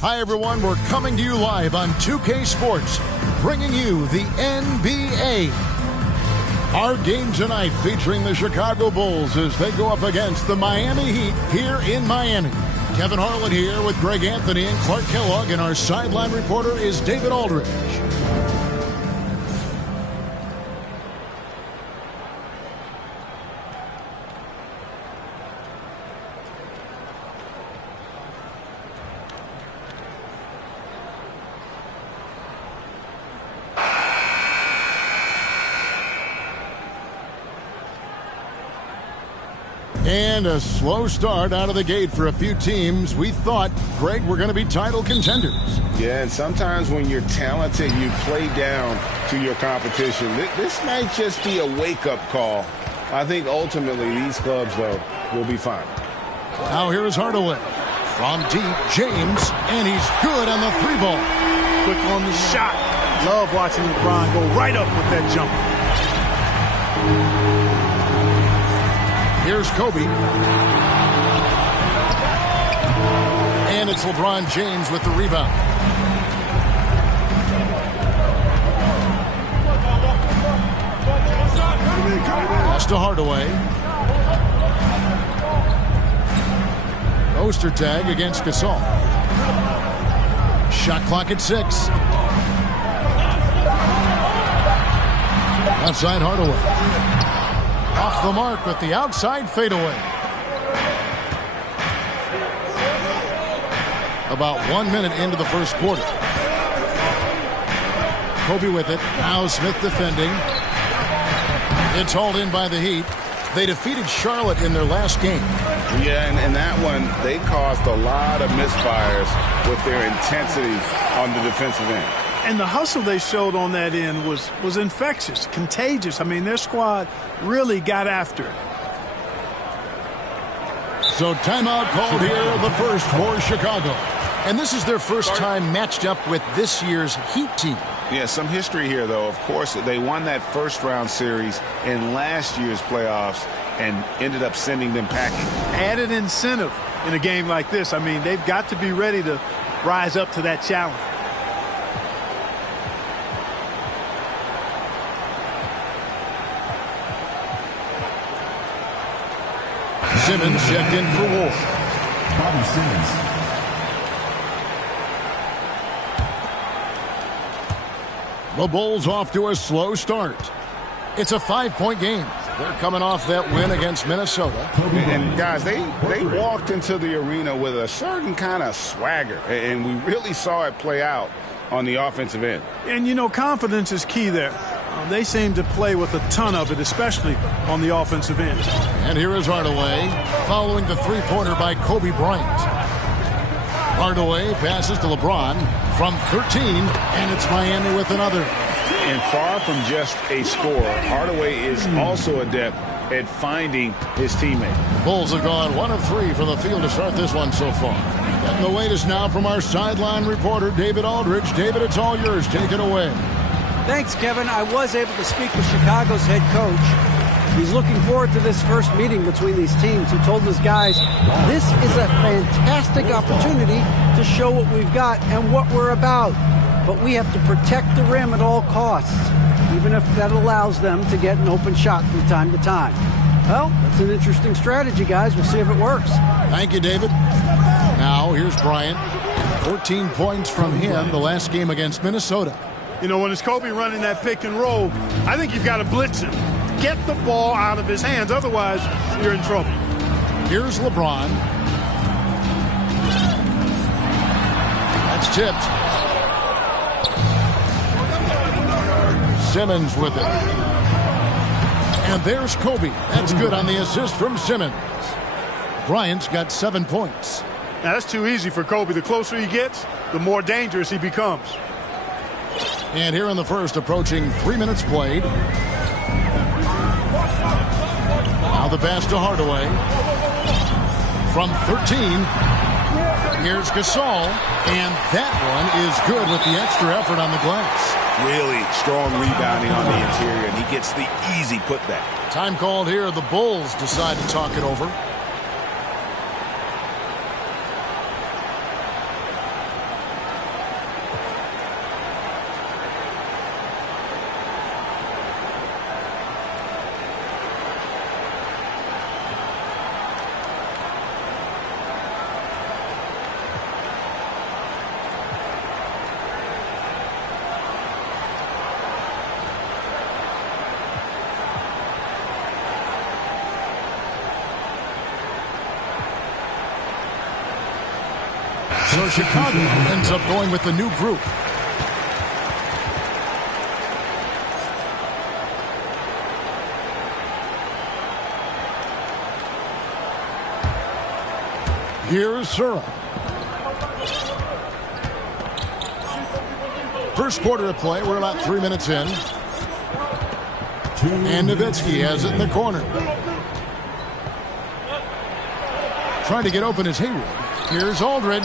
Hi, everyone. We're coming to you live on 2K Sports, bringing you the NBA. Our game tonight featuring the Chicago Bulls as they go up against the Miami Heat here in Miami. Kevin Harlan here with Greg Anthony and Clark Kellogg, and our sideline reporter is David Aldridge. And a slow start out of the gate for a few teams. We thought, Greg, we're going to be title contenders. Yeah, and sometimes when you're talented, you play down to your competition. This might just be a wake-up call. I think ultimately these clubs, though, will be fine. Now here is Hardaway. From deep, James, and he's good on the three ball. Quick on the shot. Love watching LeBron go right up with that jumper. Here's Kobe. And it's LeBron James with the rebound. Pass to Hardaway. Poster tag against Gasol. Shot clock at 6. Outside Hardaway. Off the mark with the outside fadeaway. About 1 minute into the first quarter. Kobe with it. Now Smith defending. It's hauled in by the Heat. They defeated Charlotte in their last game. Yeah, and that one, they caused a lot of misfires with their intensity on the defensive end. And the hustle they showed on that end was infectious, contagious. I mean, their squad really got after it. So timeout called here, the first for Chicago. And this is their first time matched up with this year's Heat team. Yeah, some history here, though. Of course, they won that first-round series in last year's playoffs and ended up sending them packing. Added incentive in a game like this. I mean, they've got to be ready to rise up to that challenge. Simmons checked in for Wolf. Bobby Simmons. The Bulls off to a slow start. It's a 5-point game. They're coming off that win against Minnesota. And guys, they walked into the arena with a certain kind of swagger, and we really saw it play out on the offensive end. And, you know, confidence is key there. They seem to play with a ton of it, especially on the offensive end. And here is Hardaway, following the three-pointer by Kobe Bryant. Hardaway passes to LeBron from 13, and it's Miami with another. And far from just a scorer, Hardaway is also adept at finding his teammate. The Bulls have gone 1 of 3 from the field to start this one so far. Getting the latest now from our sideline reporter, David Aldridge. David, it's all yours. Take it away. Thanks, Kevin. I was able to speak with Chicago's head coach. He's looking forward to this first meeting between these teams. He told his guys, this is a fantastic opportunity to show what we've got and what we're about. But we have to protect the rim at all costs, even if that allows them to get an open shot from time to time. Well, that's an interesting strategy, guys. We'll see if it works. Thank you, David. Now, here's Bryant. 14 points from him the last game against Minnesota. You know, when it's Kobe running that pick and roll, I think you've got to blitz him. Get the ball out of his hands. Otherwise, you're in trouble. Here's LeBron. That's tipped. Simmons with it. And there's Kobe. That's good on the assist from Simmons. Bryant's got 7 points. Now, that's too easy for Kobe. The closer he gets, the more dangerous he becomes. And here in the first, approaching 3 minutes played. Now the pass to Hardaway. From 13, here's Gasol. And that one is good with the extra effort on the glass. Really strong rebounding on the interior, and he gets the easy putback. Time called here. The Bulls decide to talk it over. So Chicago ends up going with the new group. Here's Sura. First quarter of play. We're about 3 minutes in. And Nowitzki has it in the corner. Trying to get open is Hayward. Here's Aldridge.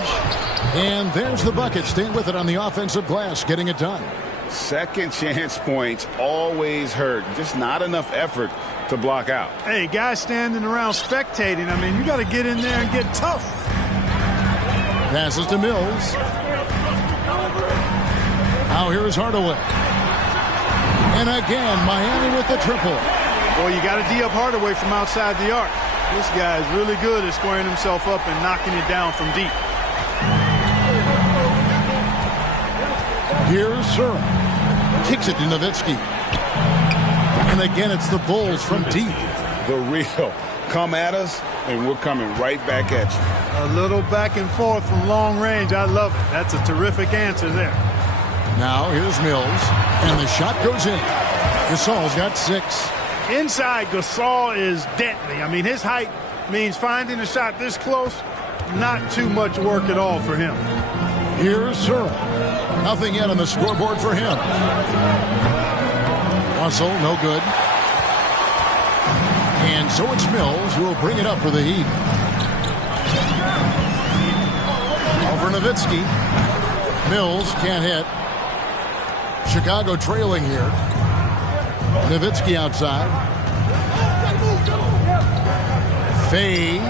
And there's the bucket. Staying with it on the offensive glass. Getting it done. Second chance points always hurt. Just not enough effort to block out. Hey, guys standing around spectating. I mean, you got to get in there and get tough. Passes to Mills. Now here is Hardaway. And again, Miami with the triple. Boy, you got to D up Hardaway from outside the arc. This guy is really good at squaring himself up and knocking it down from deep. Here's Sura. Kicks it to Nowitzki. And again, it's the Bulls from deep. The real. Come at us, and we're coming right back at you. A little back and forth from long range. I love it. That's a terrific answer there. Now here's Mills. And the shot goes in. Gasol's got 6. Inside, Gasol is deadly. I mean, his height means finding a shot this close, not too much work at all for him. Here's Sura. Nothing yet on the scoreboard for him. Russell, no good. And so it's Mills who will bring it up for the Heat. Over Nowitzki. Mills can't hit. Chicago trailing here. Nowitzki outside. Fades.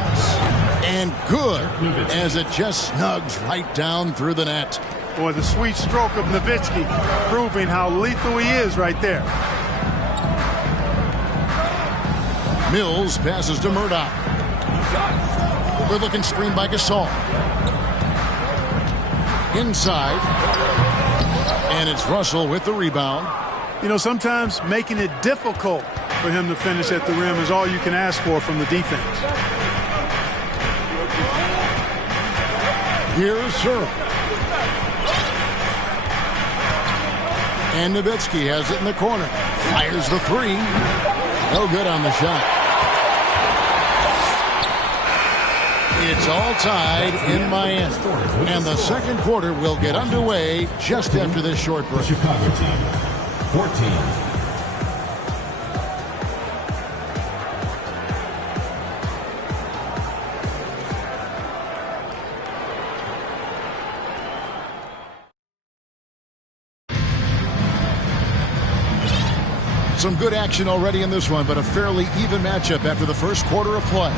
And good as it just snugs right down through the net. Boy, the sweet stroke of Nowitzki proving how lethal he is right there. Mills passes to Murdoch. Good looking screen by Gasol. Inside. And it's Russell with the rebound. You know, sometimes making it difficult for him to finish at the rim is all you can ask for from the defense. Here's Sura. And Nowitzki has it in the corner. Fires the 3. No good on the shot. It's all tied in Miami. And the second quarter will get underway just after this short break. Chicago team, 14. Some good action already in this one, but a fairly even matchup after the first quarter of play.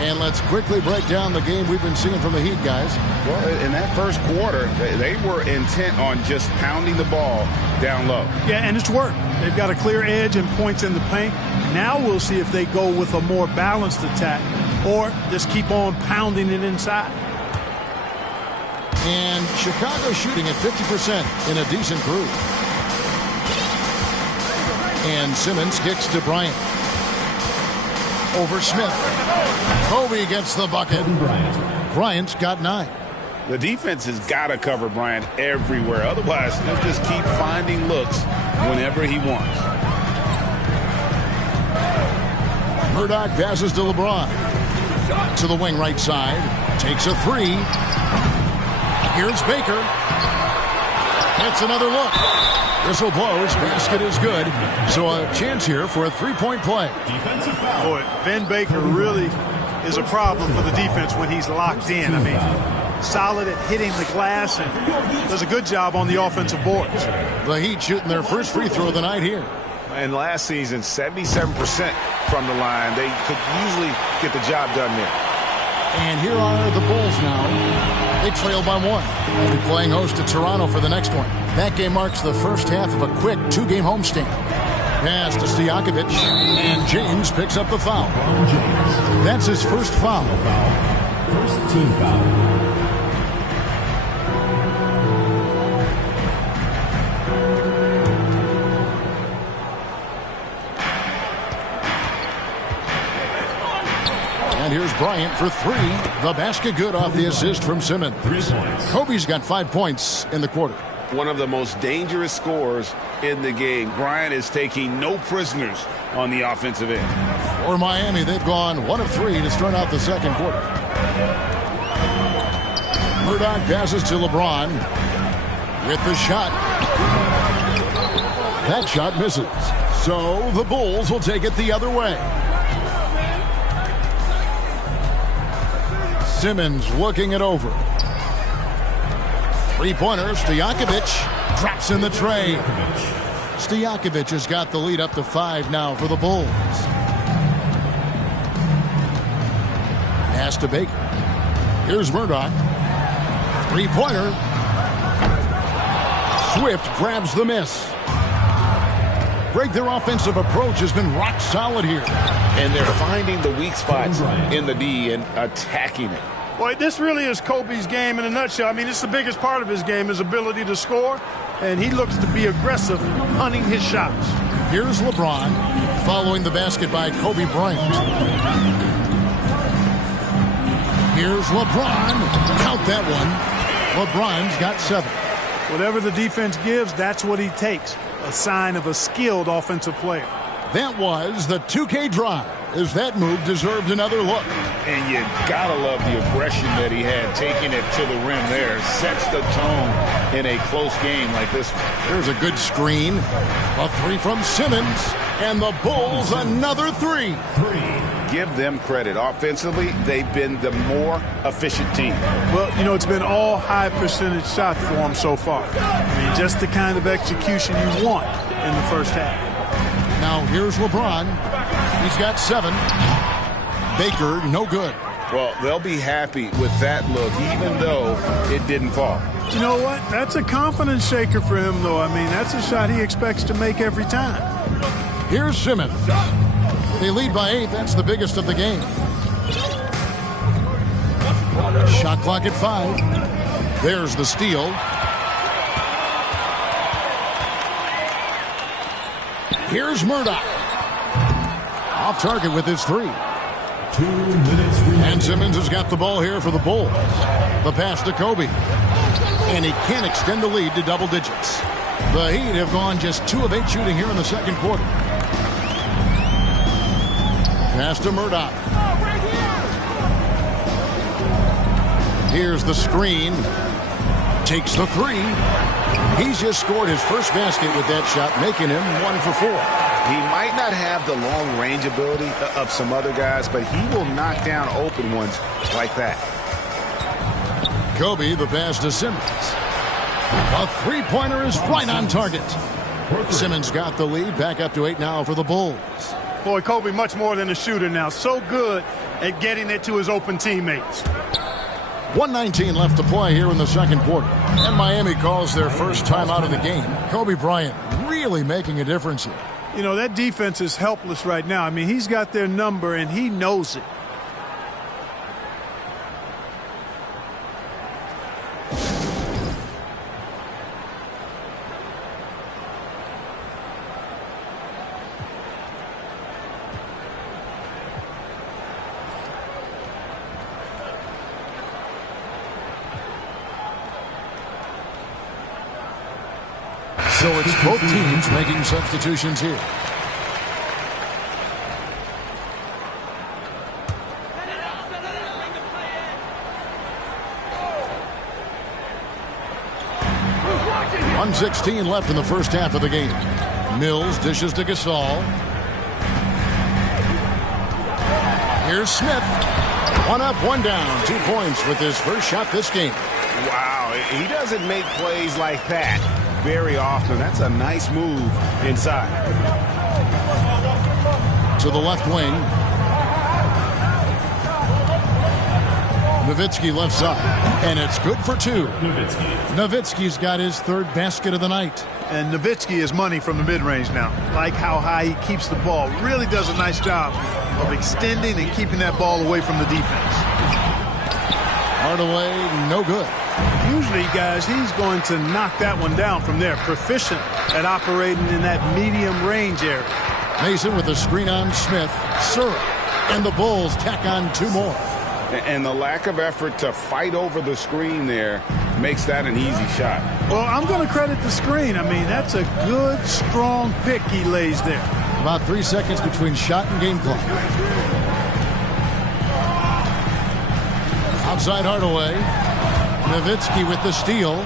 And let's quickly break down the game we've been seeing from the Heat, guys. Well, in that first quarter, they were intent on just pounding the ball down low. Yeah, and it's worked. They've got a clear edge and points in the paint. Now we'll see if they go with a more balanced attack or just keep on pounding it inside. And Chicago shooting at 50% in a decent group. And Simmons kicks to Bryant. Over Smith. Kobe gets the bucket. Bryant's got 9. The defense has got to cover Bryant everywhere. Otherwise, they'll just keep finding looks whenever he wants. Murdoch passes to LeBron. To the wing right side. Takes a 3. Here's Baker. Hits another look. Whistle blows. Basket is good. So a chance here for a 3-point play. Defensive foul. Boy, Ben Baker really is a problem for the defense when he's locked in. I mean, solid at hitting the glass and does a good job on the offensive boards. The Heat shooting their first free throw of the night here. And last season, 77% from the line. They could usually get the job done there. And here are the Bulls now. They trail by 1. They'll be playing host to Toronto for the next one. That game marks the first half of a quick 2-game homestand. Pass to Stojakovic, and James picks up the foul. That's his first foul. First team foul. And here's Bryant for three. The basket good off the assist from Simmons. 3 points. Kobe's got 5 points in the quarter. One of the most dangerous scorers in the game. Bryant is taking no prisoners on the offensive end. For Miami, they've gone 1 of 3 to start out the second quarter. Murdoch passes to LeBron with the shot. That shot misses. So the Bulls will take it the other way. Simmons looking it over. Three-pointer, Stojakovic drops in the tray. Stojakovic has got the lead up to 5 now for the Bulls. Pass to Baker. Here's Murdoch. Three-pointer. Swift grabs the miss. Greg, their offensive approach has been rock solid here. And they're finding the weak spots in the D and attacking it. Boy, this really is Kobe's game in a nutshell. I mean, it's the biggest part of his game, his ability to score, and he looks to be aggressive, hunting his shots. Here's LeBron following the basket by Kobe Bryant. Here's LeBron. Count that one. LeBron's got 7. Whatever the defense gives, that's what he takes. A sign of a skilled offensive player. That was the 2K drive, as that move deserved another look. And you gotta love the aggression that he had, taking it to the rim there. Sets the tone in a close game like this one. Here's a good screen. A 3 from Simmons. And the Bulls another 3. Give them credit. Offensively, they've been the more efficient team. Well, you know, it's been all high percentage shots for them so far. I mean, just the kind of execution you want in the first half. Now here's LeBron. He's got 7. Baker, no good. Well, they'll be happy with that look, even though it didn't fall. You know what? That's a confidence shaker for him, though. I mean, that's a shot he expects to make every time. Here's Simmons. They lead by 8. That's the biggest of the game. Shot clock at 5. There's the steal. Here's Murdoch. Off target with his 3. 2 minutes remaining. And Simmons has got the ball here for the Bulls. The pass to Kobe. And he can't extend the lead to double digits. The Heat have gone just 2 of 8 shooting here in the second quarter. Pass to Murdoch. Here's the screen. Takes the 3. He's just scored his first basket with that shot, making him 1 for 4. He might not have the long range ability of some other guys, but he will knock down open ones like that. Kobe, the pass to Simmons. A three-pointer is right on target. Simmons got the lead, back up to 8 now for the Bulls. Boy, Kobe much more than a shooter now. So good at getting it to his open teammates. 1:19 left to play here in the second quarter. And Miami calls their first time out of the game. Kobe Bryant really making a difference here. You know, that defense is helpless right now. I mean, he's got their number, and he knows it. So it's both teams making substitutions here. .116 left in the first half of the game. Mills dishes to Gasol. Here's Smith. 1 up, 1 down. 2 points with his first shot this game. Wow, he doesn't make plays like that very often. That's a nice move inside. To the left wing. Nowitzki left side. And it's good for 2. Nowitzki's got his 3rd basket of the night. And Nowitzki is money from the mid-range now. Like how high he keeps the ball. Really does a nice job of extending and keeping that ball away from the defense. Hardaway, no good. Usually, guys, he's going to knock that one down from there. Proficient at operating in that medium range area. Mason with a screen on Smith. Surra And the Bulls tack on 2 more. And the lack of effort to fight over the screen there makes that an easy shot. Well, I'm going to credit the screen. I mean, that's a good, strong pick he lays there. About 3 seconds between shot and game clock. Outside Hardaway. Nowitzki with the steal.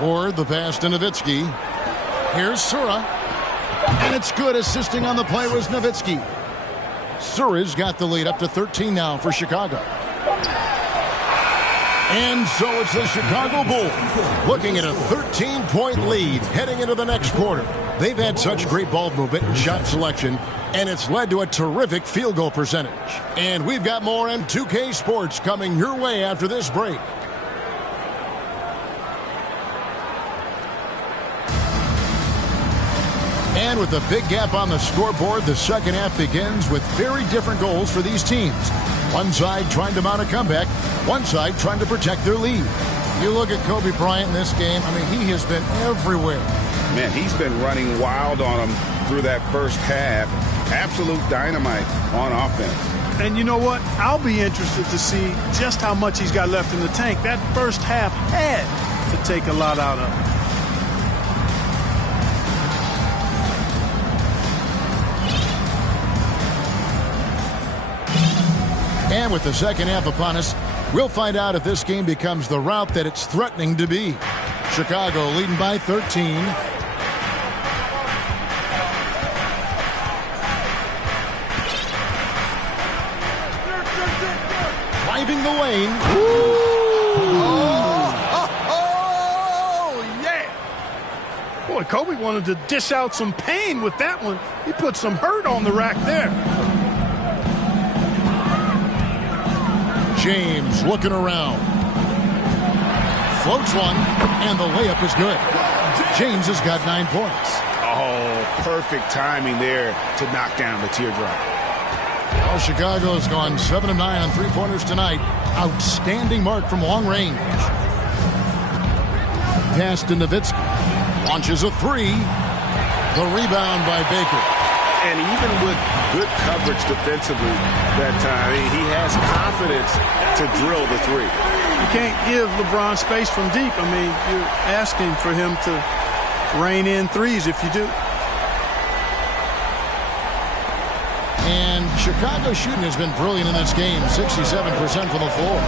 Ward the pass to Nowitzki. Here's Sura. And it's good. Assisting on the play was Nowitzki. Sura's got the lead up to 13 now for Chicago. And so it's the Chicago Bulls looking at a 13-point lead heading into the next quarter. They've had such great ball movement and shot selection, and it's led to a terrific field goal percentage. And we've got more M2K Sports coming your way after this break. And with a big gap on the scoreboard, the second half begins with very different goals for these teams. One side trying to mount a comeback, one side trying to protect their lead. You look at Kobe Bryant in this game, I mean, he has been everywhere. Man, he's been running wild on them through that first half. Absolute dynamite on offense. And you know what? I'll be interested to see just how much he's got left in the tank. That first half had to take a lot out of him. And with the second half upon us, we'll find out if this game becomes the rout that it's threatening to be. Chicago leading by 13. Driving the lane. Oh, yeah. Boy, Kobe wanted to dish out some pain with that one. He put some hurt on the rack there. James looking around. Floats one, and the layup is good. James has got 9 points. Oh, perfect timing there to knock down the teardrop. Well, Chicago's gone 7 of 9 on three-pointers tonight. Outstanding mark from long range. Pass to Nowitzki. Launches a three. The rebound by Baker. And even with good coverage defensively that time, he has confidence to drill the three. You can't give LeBron space from deep. I mean, you're asking for him to rein in threes if you do. And Chicago shooting has been brilliant in this game. 67% from the floor.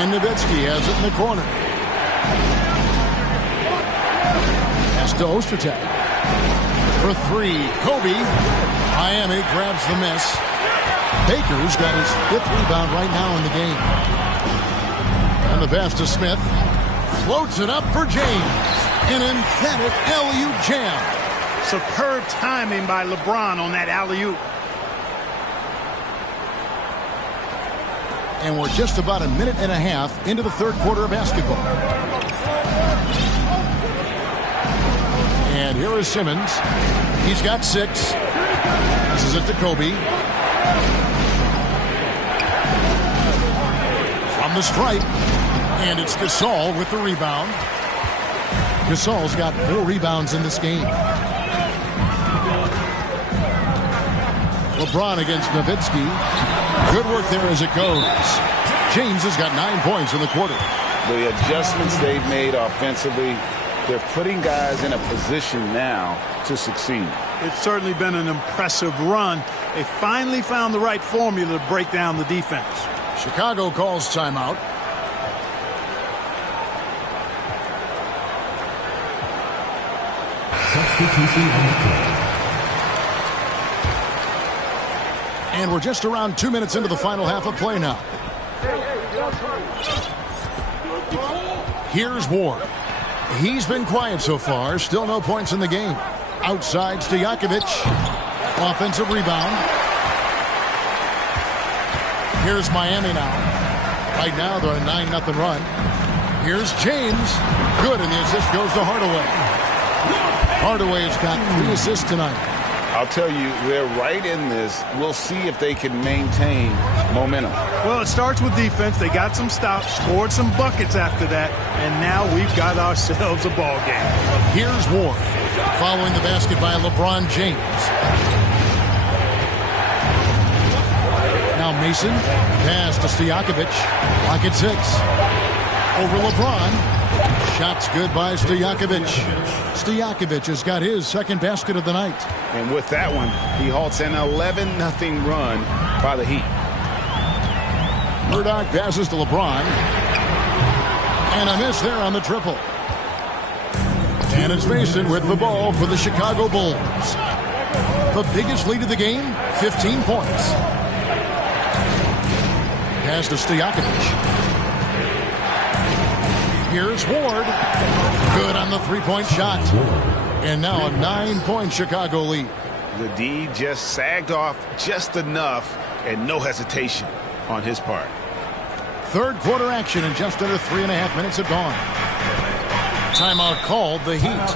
And Nowitzki has it in the corner. Pass to Ostertag. For three, Kobe. Miami grabs the miss. Baker's got his 5th rebound right now in the game. And the pass to Smith. Floats it up for James. An emphatic alley-oop jam. Superb timing by LeBron on that alley-oop. And we're just about a minute and a half into the third quarter of basketball. And here is Simmons. He's got 6. Passes it to Kobe. From the stripe. And it's Gasol with the rebound. Gasol's got 4 rebounds in this game. LeBron against Nowitzki. Good work there as it goes. James has got 9 points in the quarter. The adjustments they've made offensively, they're putting guys in a position now to succeed. It's certainly been an impressive run. They finally found the right formula to break down the defense. Chicago calls timeout. Substitution on the court. And we're just around 2 minutes into the final half of play now. Here's Ward. He's been quiet so far. Still no points in the game. Outside Stojakovic. Offensive rebound. Here's Miami now. Right now they're on a 9-0 run. Here's James. Good, and the assist goes to Hardaway. Hardaway's got 3 assists tonight. I'll tell you, they're right in this. We'll see if they can maintain momentum. Well, it starts with defense. They got some stops, scored some buckets after that, and now we've got ourselves a ball game. Here's Ward. Following the basket by LeBron James. Now Mason. Pass to Stojakovic. Clock at 6. Over LeBron. Shots good by Stojakovic. Stojakovic has got his second basket of the night. And with that one, he halts an 11-0 run by the Heat. Murdoch passes to LeBron. And a miss there on the triple. And it's Mason with the ball for the Chicago Bulls. The biggest lead of the game, 15 points. Pass to Stojakovic. Here's Ward. Good on the three-point shot. And now a 9-point Chicago lead. The D just sagged off just enough and no hesitation on his part. Third quarter action in just under 3.5 minutes have gone. Timeout called the Heat.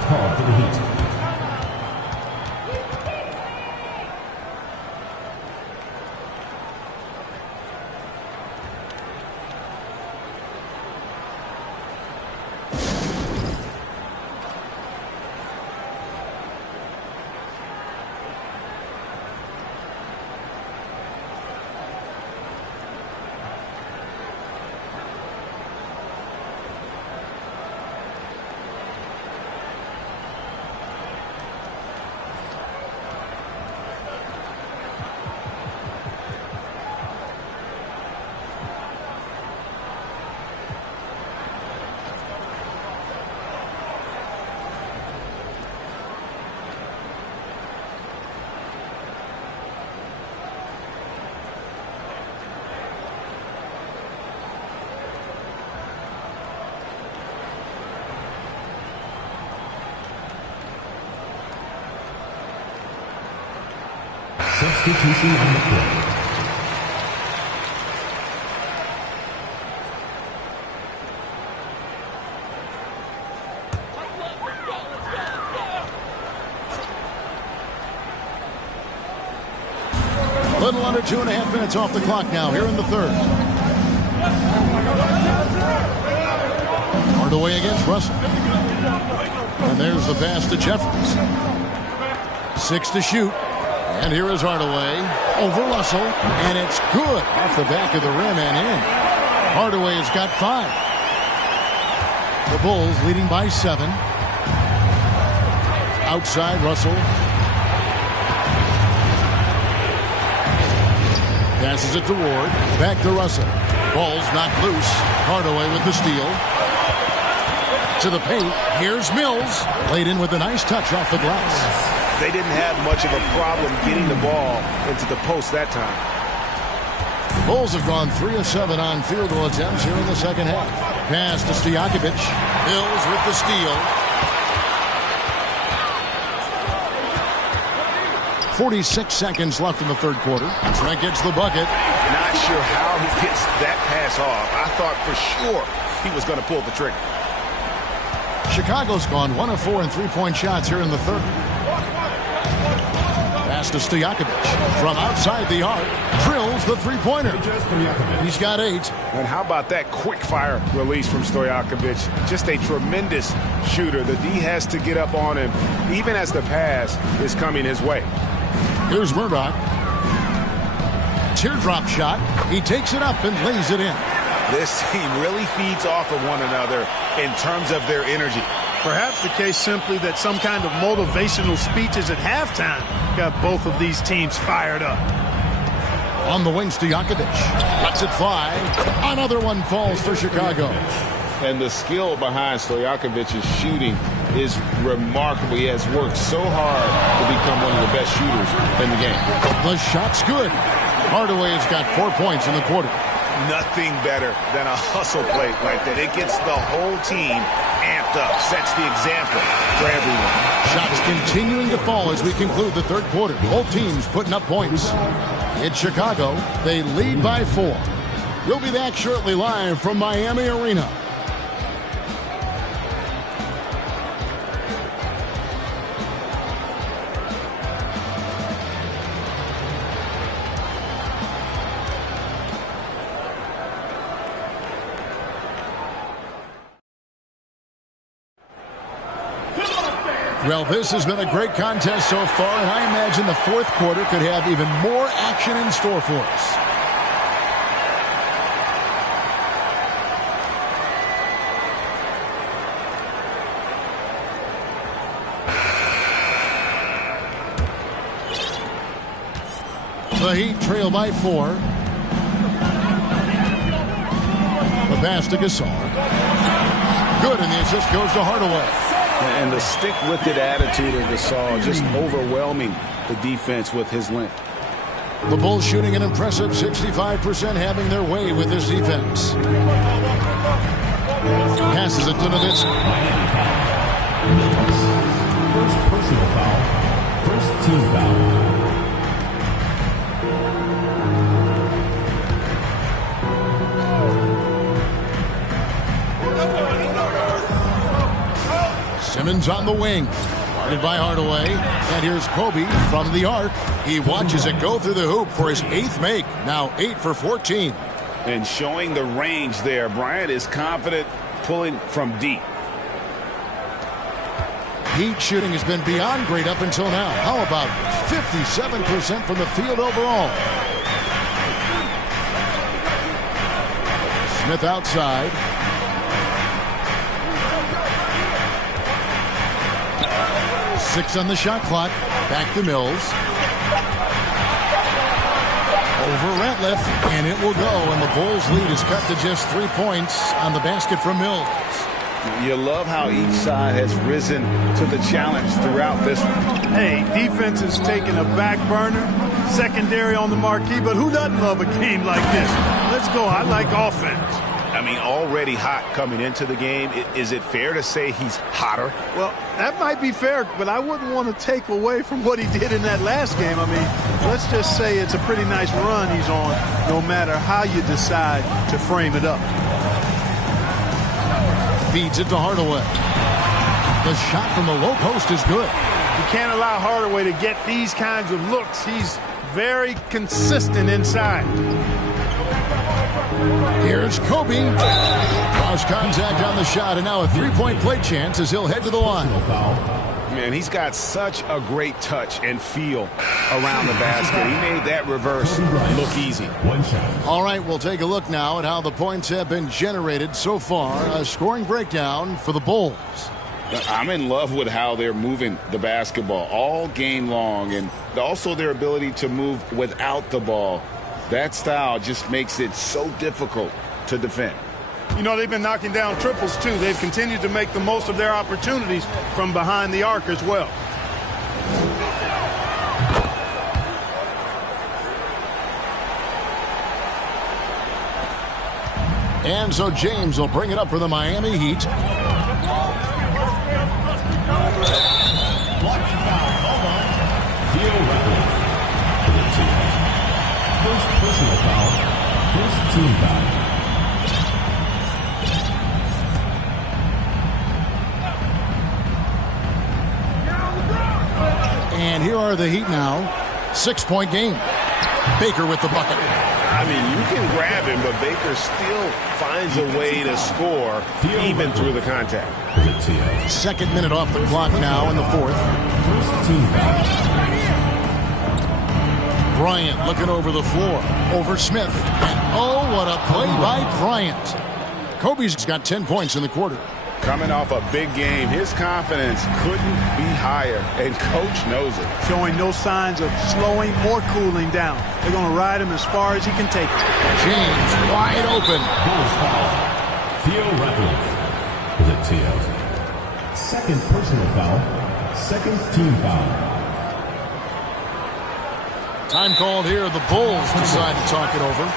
Substitution on the court. Little under 2.5 minutes off the clock now here in the third. Hardaway against Russell. And there's the pass to Jeffries. 6 to shoot. And here is Hardaway over Russell. And it's good off the back of the rim and in. Hardaway has got 5. The Bulls leading by 7. Outside Russell. Passes it to Ward. Back to Russell. Ball's knocked loose. Hardaway with the steal. To the paint. Here's Mills. Laid in with a nice touch off the glass. They didn't have much of a problem getting the ball into the post that time. The Bulls have gone 3 of 7 on field goal attempts here in the second half. Pass to Stojakovic. Mills with the steal. 46 seconds left in the third quarter. Trent gets the bucket. Not sure how he gets that pass off. I thought for sure he was going to pull the trigger. Chicago's gone 1 of 4 in three-point shots here in the third. Pass to Stojakovic. From outside the arc. Drills the three-pointer. He's got 8. And how about that quick-fire release from Stojakovic? Just a tremendous shooter. The D has to get up on him even as the pass is coming his way. Here's Murdoch. Teardrop shot. He takes it up and lays it in. This team really feeds off of one another in terms of their energy. Perhaps the case simply that some kind of motivational speeches at halftime got both of these teams fired up. On the wing, Stojakovic lets it fly. Another one falls for Chicago. And the skill behind Stojakovic's shooting is remarkable. He has worked so hard to become one of the best shooters in the game. The shot's good. Hardaway has got 4 points in the quarter. Nothing better than a hustle play like that. It gets the whole team amped up, sets the example for everyone. Shots continuing to fall as we conclude the third quarter. Both teams putting up points. In Chicago, they lead by 4. We'll be back shortly live from Miami Arena. Well, this has been a great contest so far, and I imagine the fourth quarter could have even more action in store for us. The Heat trail by 4. The pass to Gasol. Good, and the assist goes to Hardaway. And the stick-with-it attitude of Gasol, just overwhelming the defense with his length. The Bulls shooting an impressive 65%, having their way with this defense. Passes it to Nowitzki. First personal foul. First team foul. Simmons on the wing. Guarded by Hardaway. And here's Kobe from the arc. He watches it go through the hoop for his 8th make. Now 8 for 14. And showing the range there. Bryant is confident pulling from deep. Heat shooting has been beyond great up until now. How about 57% from the field overall? Smith outside. Six on the shot clock. Back to Mills. Over Ratliff, and it will go. And the Bulls' lead is cut to just 3 points on the basket from Mills. You love how each side has risen to the challenge throughout this one. Hey, defense is taking a back burner, secondary on the marquee, but who doesn't love a game like this? Let's go. I like offense. I mean, already hot coming into the game. Is it fair to say he's hotter? Well, that might be fair, but I wouldn't want to take away from what he did in that last game. I mean, let's just say it's a pretty nice run he's on, no matter how you decide to frame it up. Feeds it to Hardaway. The shot from the low post is good. You can't allow Hardaway to get these kinds of looks. He's very consistent inside. Here's Kobe. Cross contact on the shot, and now a three-point play chance as he'll head to the line. Man, he's got such a great touch and feel around the basket. He made that reverse look easy. All right, we'll take a look now at how the points have been generated so far. A scoring breakdown for the Bulls. I'm in love with how they're moving the basketball all game long, and also their ability to move without the ball. That style just makes it so difficult to defend. You know, they've been knocking down triples, too. They've continued to make the most of their opportunities from behind the arc as well. And so James will bring it up for the Miami Heat. First personal foul. First team foul. And here are the Heat now. 6-point game. Baker with the bucket. I mean, you can grab him, but Baker still finds a way to score even through the contact. Second minute off the clock now in the fourth. First team foul. Bryant looking over the floor. Over Smith. And oh, what a play by Bryant. Kobe's got 10 points in the quarter. Coming off a big game, his confidence couldn't be higher, and Coach knows it. Showing no signs of slowing or cooling down. They're going to ride him as far as he can take it. James wide open. Bulls foul. Theo Ratliff. Is it Theo? Second personal foul. Second team foul. Time called here. The Bulls decide to talk it over.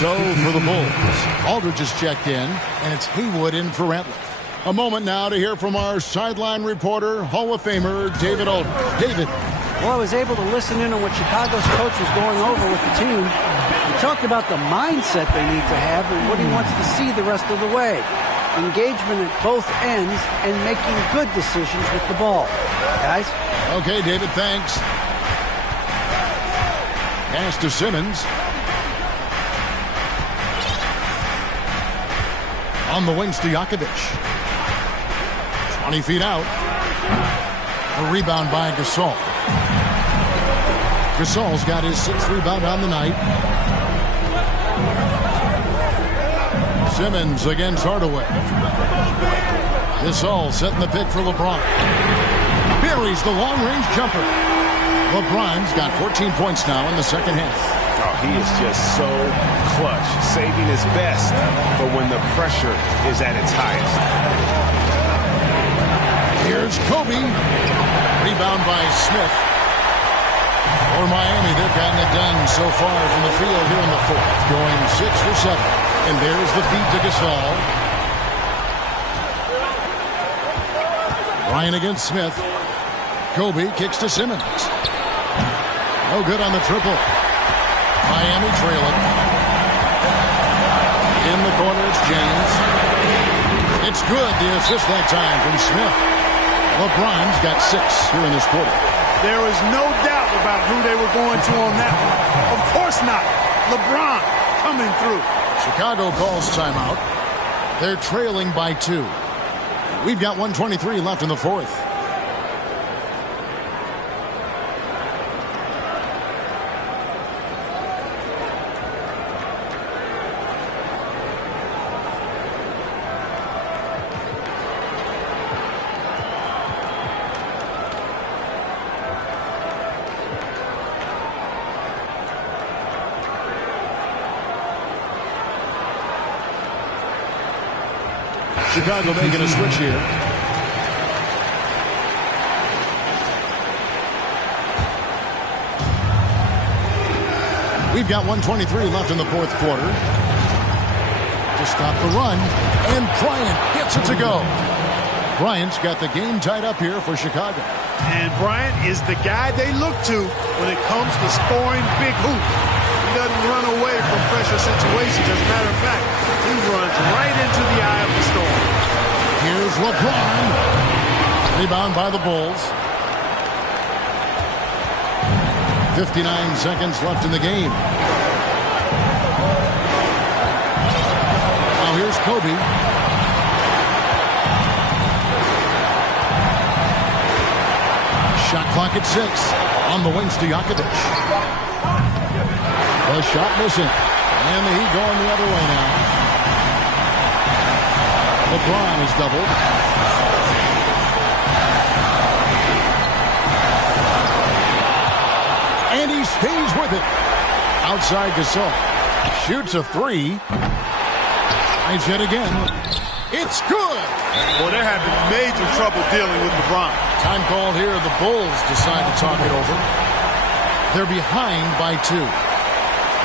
So for the Bulls, Aldridge is checked in, and it's Haywood in for Ratliff. A moment now to hear from our sideline reporter, Hall of Famer David Alden. David. Well, I was able to listen in on what Chicago's coach was going over with the team. He talked about the mindset they need to have and what he wants to see the rest of the way. Engagement at both ends and making good decisions with the ball. Guys? Okay, David, thanks. Pass to Simmons. On the wings to Jakovic. 20 feet out. A rebound by Gasol. Gasol's got his 6th rebound on the night. Simmons against Hardaway. Gasol setting the pick for LeBron. Buries the long-range jumper. LeBron's got 14 points now in the second half. Oh, he is just so clutch, saving his best for when the pressure is at its highest. Here's Kobe. Rebound by Smith. For Miami, they've gotten it done so far from the field here in the fourth, going 6 for 7. And there's the feed to Gasol. Ryan against Smith. Kobe kicks to Simmons. No good on the triple. Miami trailing. In the corner, it's James. It's good, the assist that time from Smith. LeBron's got 6 here in this quarter. There is no doubt about who they were going to on that one. Of course not. LeBron coming through. Chicago calls timeout. They're trailing by 2. We've got 1:23 left in the fourth. Chicago making a switch here. We've got 1:23 left in the fourth quarter. To stop the run, and Bryant gets it to go. Bryant's got the game tied up here for Chicago. And Bryant is the guy they look to when it comes to scoring big hoops. He doesn't run away from pressure situations. As a matter of fact, he runs right into the eye of the storm. Here's LeBron. Rebound by the Bulls. 59 seconds left in the game. Now here's Kobe. Shot clock at 6. On the wings to Jakovic. The shot missing. And the Heat going the other way now. LeBron is doubled. And he stays with it. Outside Gasol. Shoots a 3. Finds it again. It's good. Well, they're having major trouble dealing with LeBron. Time called here. The Bulls decide to talk it over. They're behind by 2.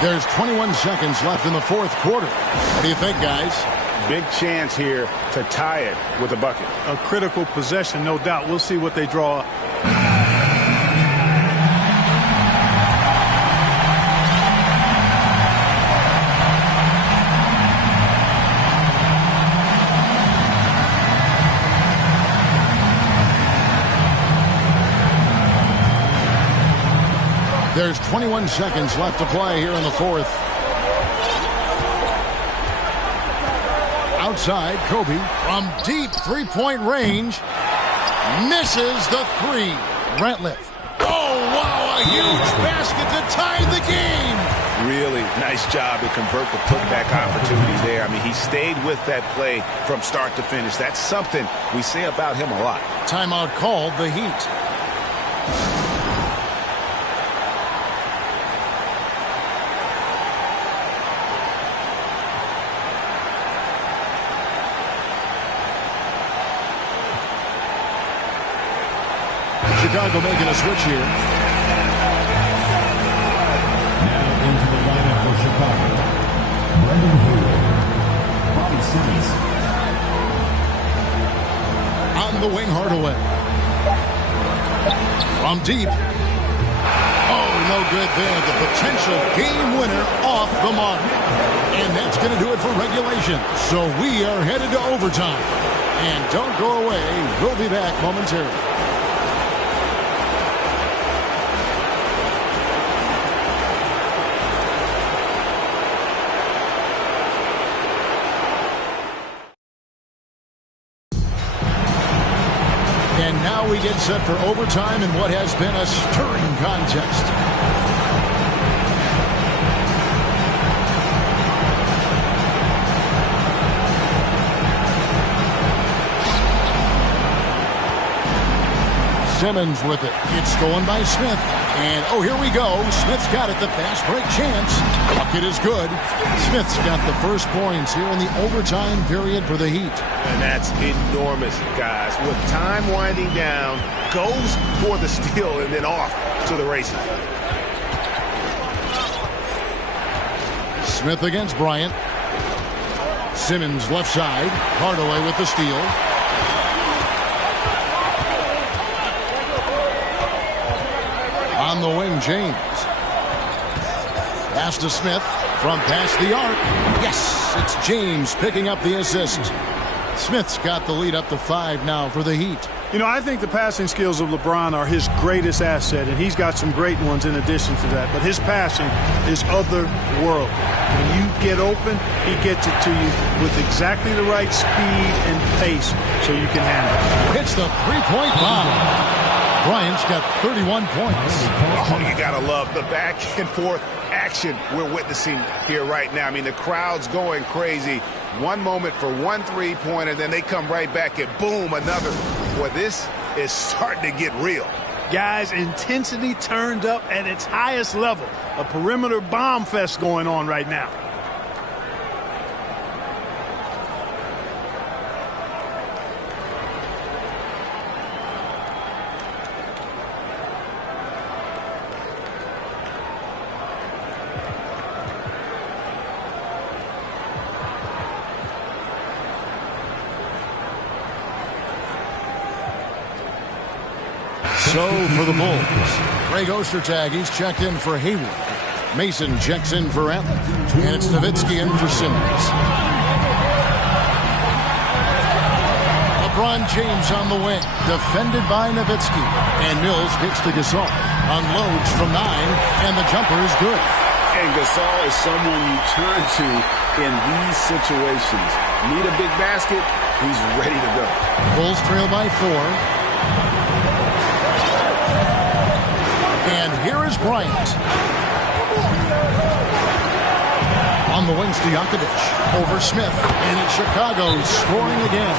There's 21 seconds left in the fourth quarter. What do you think, guys? Big chance here to tie it with a bucket. A critical possession, no doubt. We'll see what they draw up. There's 21 seconds left to play here in the fourth. Outside, Kobe from deep three-point range. Misses the 3. Ratliff. Oh, wow, a huge basket to tie the game. Really nice job to convert the putback opportunity there. I mean, he stayed with that play from start to finish. That's something we say about him a lot. Timeout called, the Heat. Chicago making a switch here. Now into the lineup for Chicago. Brendan Hill, Bobby Simmons. On the wing, Hardaway. From deep. Oh, no good there. The potential game winner off the mark. And that's going to do it for regulation. So we are headed to overtime. And don't go away. We'll be back momentarily. And now we get set for overtime in what has been a stirring contest. Simmons with it. It's stolen by Smith. And, oh, here we go. Smith's got it. The fast break chance. Bucket is good. Smith's got the first points here in the overtime period for the Heat. And that's enormous, guys. With time winding down, goes for the steal and then off to the races. Smith against Bryant. Simmons left side. Hardaway with the steal. On the wing, James. Pass to Smith from past the arc. Yes, it's James picking up the assist. Smith's got the lead up to 5 now for the Heat. You know, I think the passing skills of LeBron are his greatest asset, and he's got some great ones in addition to that. But his passing is otherworldly. When you get open, he gets it to you with exactly the right speed and pace so you can handle it. Hits the three-point bomb. Bryant's got 31 points. Oh, you got to love the back and forth action we're witnessing here right now. I mean, the crowd's going crazy. One moment for one three-pointer, then they come right back and boom, another. Boy, this is starting to get real. Guys, intensity turned up at its highest level. A perimeter bomb fest going on right now. So for the Bulls, Greg Ostertag, he's checked in for Hayward. Mason checks in for Allen. And it's Nowitzki in for Simmons. LeBron James on the wing, defended by Nowitzki. And Mills kicks to Gasol. Unloads from 9, and the jumper is good. And Gasol is someone you turn to in these situations. Need a big basket, he's ready to go. Bulls trail by 4. And here is Bryant. On the wing, Stojakovic over Smith. And it's Chicago scoring again.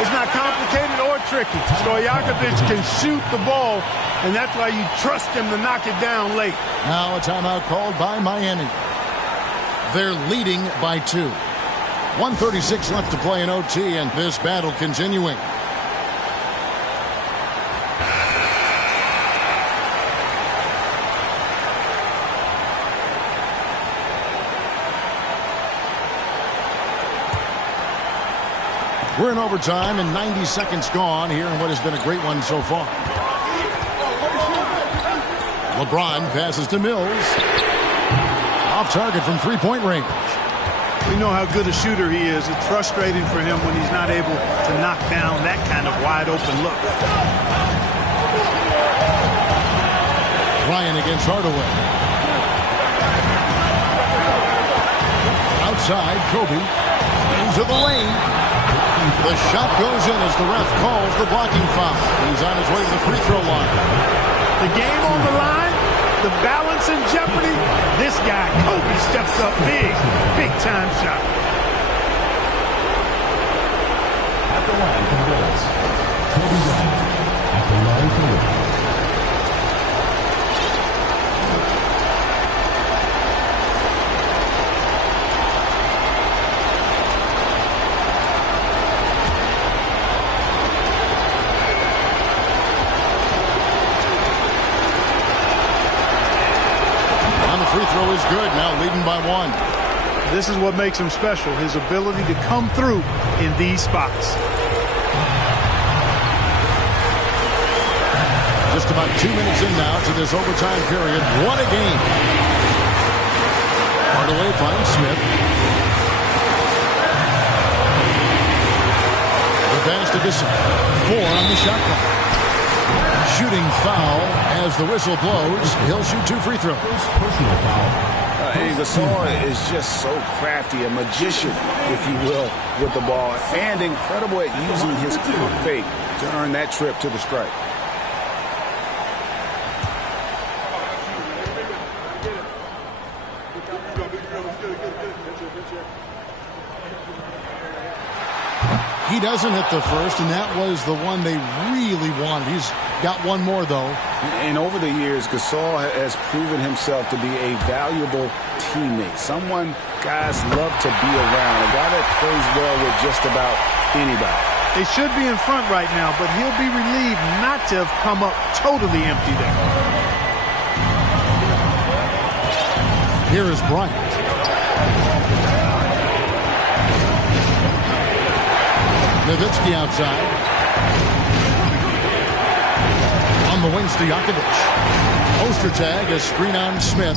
It's not complicated or tricky. Stojakovic can shoot the ball, and that's why you trust him to knock it down late. Now a timeout called by Miami. They're leading by 2. 1:36 left to play in OT, and this battle continuing. We're in overtime and 90 seconds gone here in what has been a great one so far. LeBron passes to Mills. Off target from three-point range. We know how good a shooter he is. It's frustrating for him when he's not able to knock down that kind of wide-open look. Ryan against Hardaway. Outside, Kobe. Into the lane. The shot goes in as the ref calls the blocking foul. He's on his way to the free throw line. The game on the line, the balance in jeopardy. This guy, Kobe, steps up big time shot. At the line for the Bulls, Kobe Bryant. At the line for the Bulls. Free throw is good, now leading by 1. This is what makes him special, his ability to come through in these spots. Just about 2 minutes in now to this overtime period. What a game. Hardaway finds Smith. The pass to Gasol. 4 on the shot clock. Shooting foul as the whistle blows. He'll shoot 2 free throws. Personal foul. And Gasol is just so crafty, a magician, if you will, with the ball, and incredible at using his pump fake to earn that trip to the stripe. He doesn't hit the first, and that was the one they really wanted. He's got one more, though. And over the years, Gasol has proven himself to be a valuable teammate, someone guys love to be around, a guy that plays well with just about anybody. They should be in front right now, but he'll be relieved not to have come up totally empty there. Here is Bryant. Nowitzki outside. On the wings to Jakovic. Ostertag, a screen on Smith.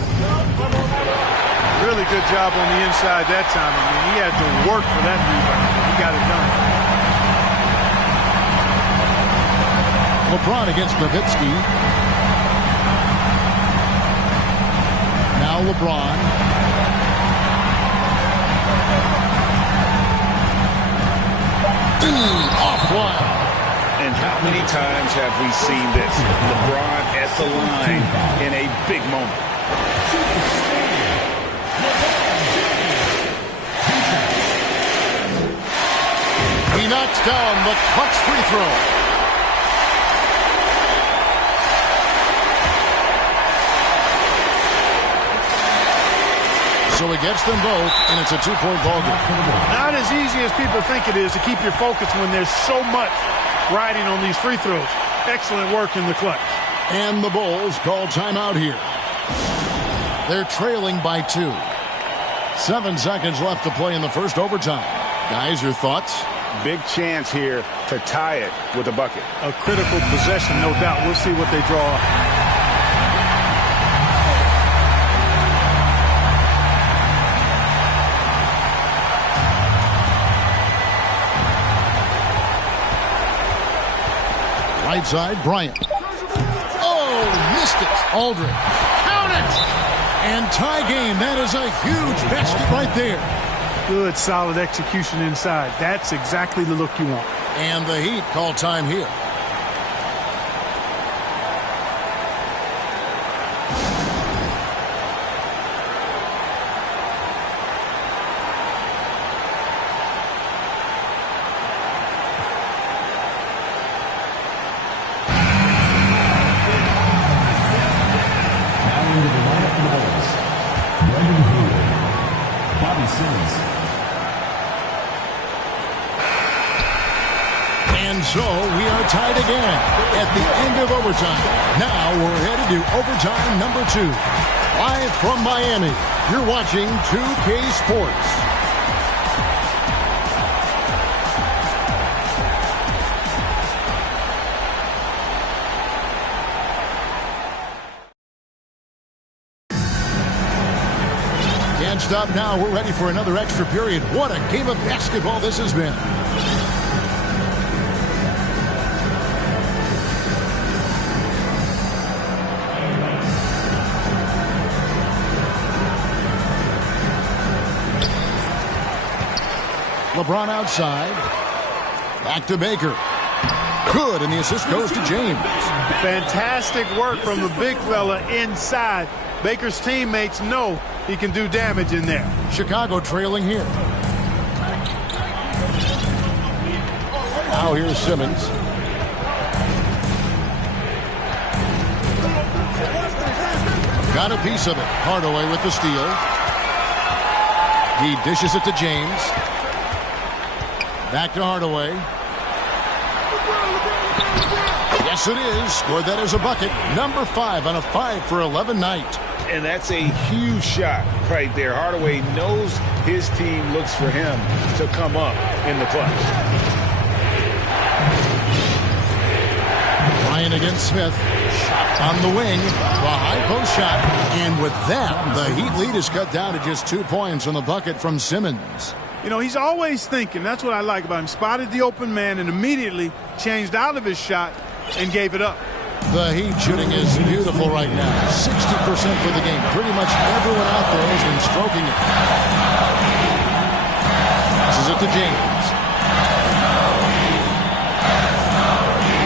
Really good job on the inside that time. I mean, he had to work for that rebound. He got it done. LeBron against Nowitzki. Now LeBron. Offline. And how many times have we seen this? LeBron at the line in a big moment. He knocks down the clutch free throw. So he gets them both, and it's a 2-point ball game. Not as easy as people think it is to keep your focus when there's so much riding on these free throws. Excellent work in the clutch. And the Bulls call timeout here. They're trailing by 2. 7 seconds left to play in the first overtime. Guys, your thoughts? Big chance here to tie it with a bucket. A critical possession, no doubt. We'll see what they draw. Right side, Bryant. Oh, missed it. Aldridge. Count it! And tie game. That is a huge basket right there. Good, solid execution inside. That's exactly the look you want. And the Heat call time here. And so we are tied again at the end of overtime. Now we're headed to overtime number 2. Live from Miami, you're watching 2K Sports. Can't stop now. We're ready for another extra period. What a game of basketball this has been. LeBron outside. Back to Baker. Good, and the assist goes to James. Fantastic work from the big fella inside. Baker's teammates know he can do damage in there. Chicago trailing here. Now here's Simmons. Got a piece of it. Hardaway with the steal. He dishes it to James. Back to Hardaway. Yes, it is. Scored that as a bucket. Number 5 on a 5 for 11 night. And that's a huge shot right there. Hardaway knows his team looks for him to come up in the clutch. Bryant against Smith. On the wing, the high post shot. And with that, the Heat lead is cut down to just 2 points on the bucket from Simmons. You know, he's always thinking. That's what I like about him. Spotted the open man and immediately changed out of his shot and gave it up. The Heat shooting is beautiful right now. 60% for the game. Pretty much everyone out there has been stroking it. This is it to James.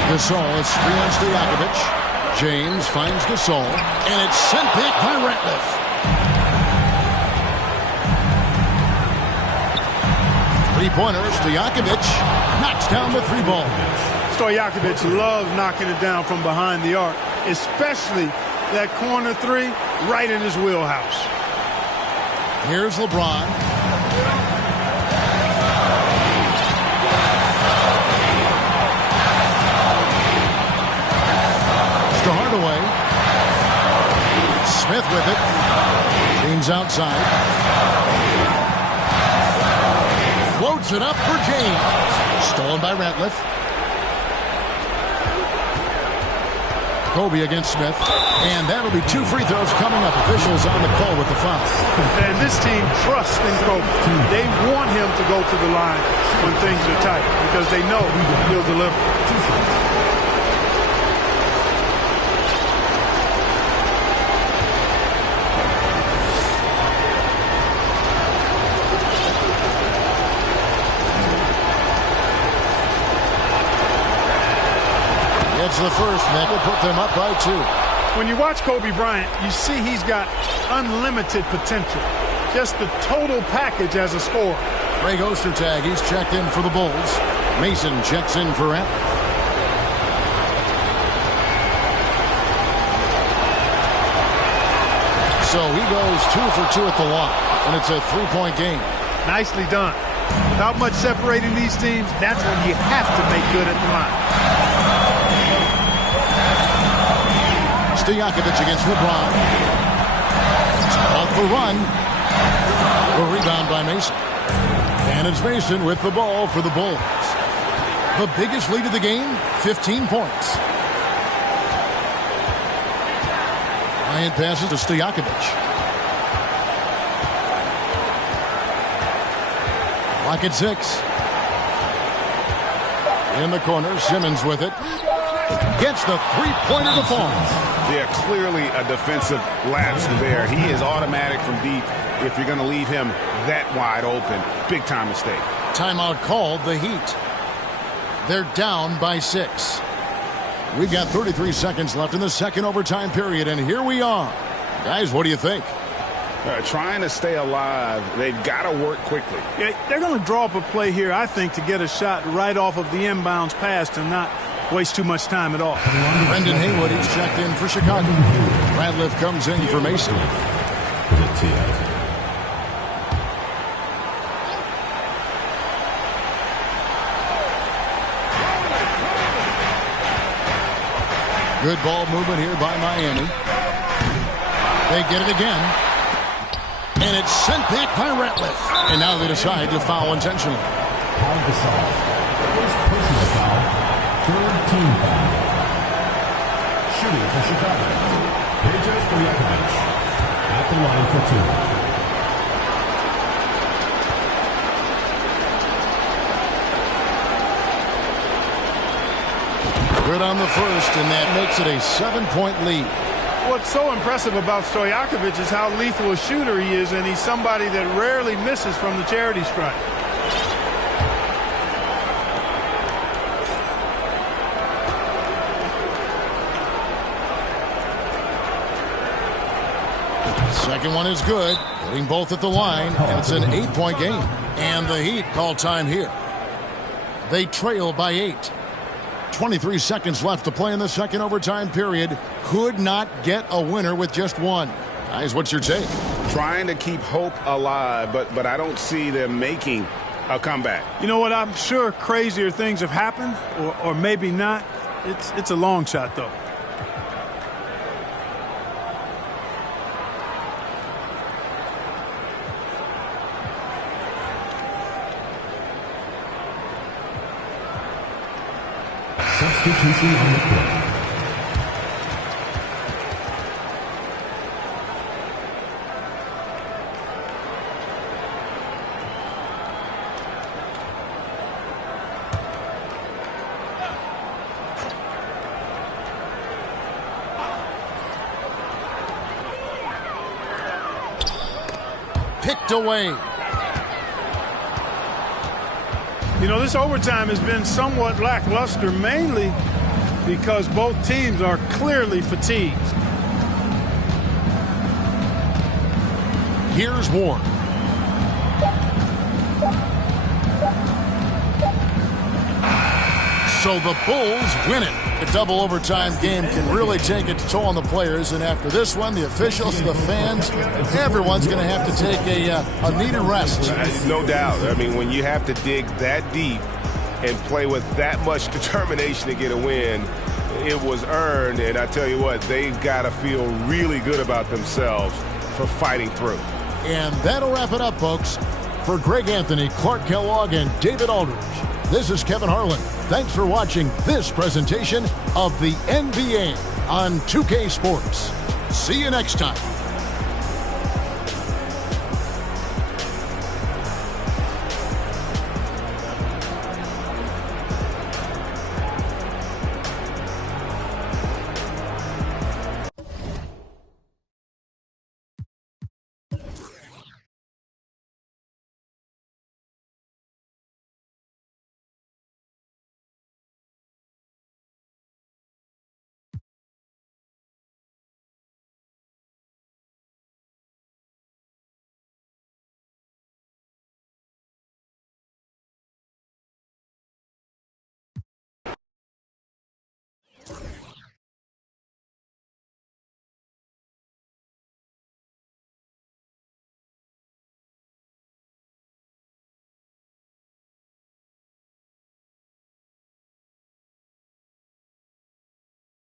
Gasol is free on Stojakovic. James finds Gasol, and it's sent back by Ratliff. Three-pointer, Stojakovic knocks down the three ball. Stojakovic loves knocking it down from behind the arc, especially that corner three right in his wheelhouse. Here's LeBron. To Hardaway. Smith with it. James outside. Floats it up for James. Stolen by Ratliff. Kobe against Smith. And that'll be 2 free throws coming up. Officials on the call with the foul. And this team trusts in Kobe. They want him to go to the line when things are tight because they know he'll deliver. It's the first, and that will put them up by 2. When you watch Kobe Bryant, you see he's got unlimited potential. Just the total package as a scorer. Greg Ostertag, he's checked in for the Bulls. Mason checks in for Ratliff. So he goes 2 for 2 at the line, and it's a 3-point game. Nicely done. Without much separating these teams, that's when you have to make good at the line. Stojakovic against LeBron. Off the run. A rebound by Mason. And it's Mason with the ball for the Bulls. The biggest lead of the game, 15 points. Bryant passes to Stojakovic. Lock at 6. In the corner, Simmons with it. Gets the three-pointer to fall. Yeah, clearly a defensive lapse there. He is automatic from deep if you're going to leave him that wide open. Big-time mistake. Timeout called, the Heat. They're down by 6. We've got 33 seconds left in the second overtime period, and here we are. Guys, what do you think? Trying to stay alive. They've got to work quickly. Yeah, they're going to draw up a play here, I think, to get a shot right off of the inbounds pass and not waste too much time at all. Brendan Haywood, he's checked in for Chicago. Ratliff comes in for Mason. Good ball movement here by Miami. They get it again. And it's sent back by Ratliff. And now they decide to foul intentionally. Personal foul. Third team foul. Shooting for Chicago. Peja Stojakovic at the line for 2. Good on the first, and that makes it a 7-point lead. What's so impressive about Stojakovic is how lethal a shooter he is, and he's somebody that rarely misses from the charity stripe. Second one is good, hitting both at the line, and it's an 8-point game. And the Heat call time here. They trail by 8. 23 seconds left to play in the second overtime period. Could not get a winner with just one. Guys, what's your take? Trying to keep hope alive, but I don't see them making a comeback. You know what? I'm sure crazier things have happened, or maybe not. It's a long shot, though. Substitution on the court. picked away. You know, this overtime has been somewhat lackluster, mainly because both teams are clearly fatigued. Here's Warren. So the Bulls win it. A double overtime game can really take its toll on the players, and after this one, the officials, the fans, everyone's going to have to take a needed rest. No doubt. I mean, when you have to dig that deep and play with that much determination to get a win, it was earned, and I tell you what, they've got to feel really good about themselves for fighting through. And that'll wrap it up, folks. For Greg Anthony, Clark Kellogg, and David Aldridge, this is Kevin Harlan. Thanks for watching this presentation of the NBA on 2K Sports. See you next time.